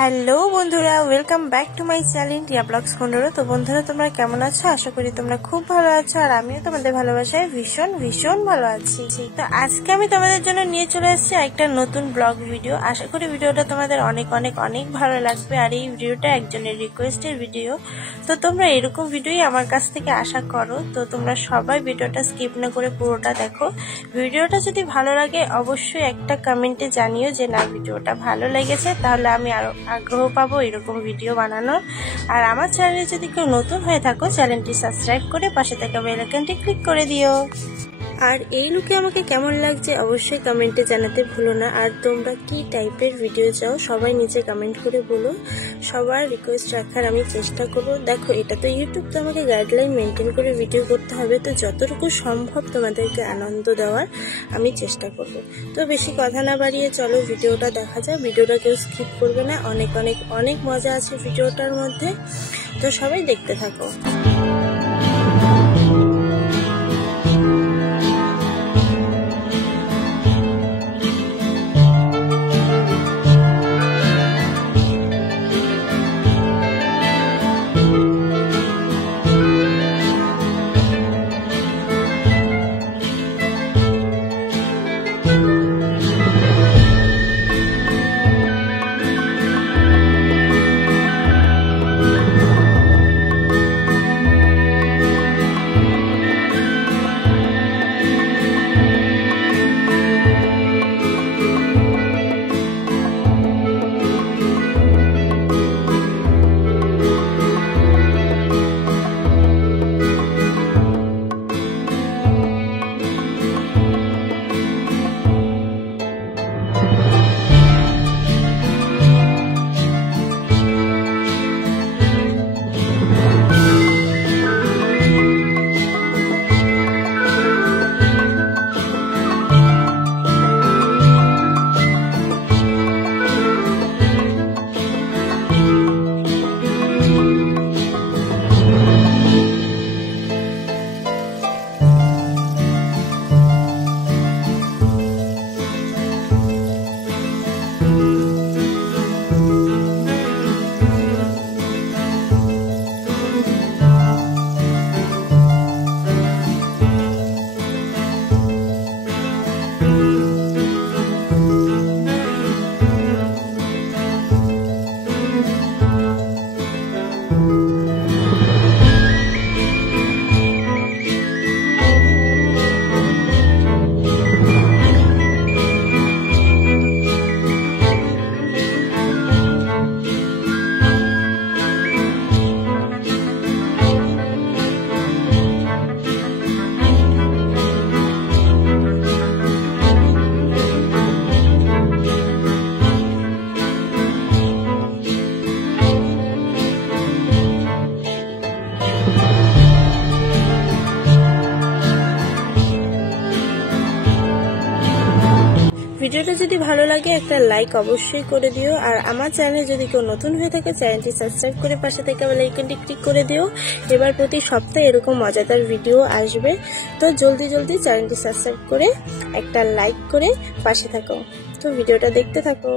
Hello বন্ধুরা, welcome back to my channel Riya blogs 15। তো বন্ধুরা, তোমরা কেমন আছো? আশা করি তোমরা খুব ভালো আছো, আর আমিও তোমাদের ভালোবাসায় ভীষণ ভীষণ ভালো আছি। তো আজকে আমি তোমাদের জন্য নিয়ে চলে এসেছি একটা নতুন ব্লগ ভিডিও। আশা করি ভিডিওটা তোমাদের অনেক অনেক অনেক ভালো লাগবে। আর এই ভিডিওটা একজনের রিকোয়েস্টের ভিডিও, তো তোমরা এরকম ভিডিওই আমার কাছ থেকে আশা করো। তো তোমরা সবাই ভিডিওটা স্কিপ না করে পুরোটা দেখো। ভিডিওটা যদি ভালো লাগে অবশ্যই একটা কমেন্টে জানিও যে না, ভিডিওটা ভালো লেগেছে, তাহলে আমি আরো আগ্রহ পাবো এরকম ভিডিও বানানোর। আর আমার চ্যানেলে যদি কেউ নতুন হয়ে থাকো, চ্যানেলটি সাবস্ক্রাইব করে পাশে থাকা বেল আইকনটি ক্লিক করে দিও। আর এই লুকে আমাকে কেমন লাগছে অবশ্যই কমেন্টে জানাতে ভুলো না। আর তোমরা কি টাইপের ভিডিও চাও সবাই নিচে কমেন্ট করে বলো। সবার রিকোয়েস্ট রাখার আমি চেষ্টা করবো। দেখো, এটা তো ইউটিউব, তো আমাকে গাইডলাইন মেনটেন করে ভিডিও করতে হবে। তো যতটুকু সম্ভব তোমাদেরকে আনন্দ দেওয়ার আমি চেষ্টা করব। তো বেশি কথা না বাড়িয়ে চলো ভিডিওটা দেখা যায়। ভিডিওটা কেউ স্কিপ করবে না, অনেক অনেক অনেক মজা আছে ভিডিওটার মধ্যে। তো সবাই দেখতে থাকো। ভিডিওটা যদি ভালো লাগে একটা লাইক অবশ্যই করে দিও। আর আমার চ্যানেলে যদি কেউ নতুন হয়ে থাকে, চ্যানেলটি সাবস্ক্রাইব করে পাশে থাকা বেল আইকনটি ক্লিক করে দিও। এবার প্রতি সপ্তাহে এরকম মজাদার ভিডিও আসবে। তো জলদি জলদি চ্যানেলটি সাবস্ক্রাইব করে একটা লাইক করে পাশে থাকো। তো ভিডিওটা দেখতে থাকো।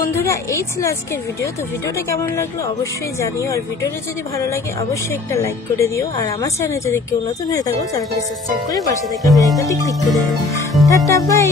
বন্ধুরা, এই ছিল আজকের ভিডিও। তো ভিডিওটা কেমন লাগলো অবশ্যই জানিও। আর ভিডিওটা যদি ভালো লাগে অবশ্যই একটা লাইক করে দিও। আর আমার চ্যানেলে যদি কেউ নতুন হয়ে থাকো, চ্যানেলটি সাবস্ক্রাইব করে পাশে থাকা বেল আইকনটি ক্লিক করে দিও। টাটা, বাই।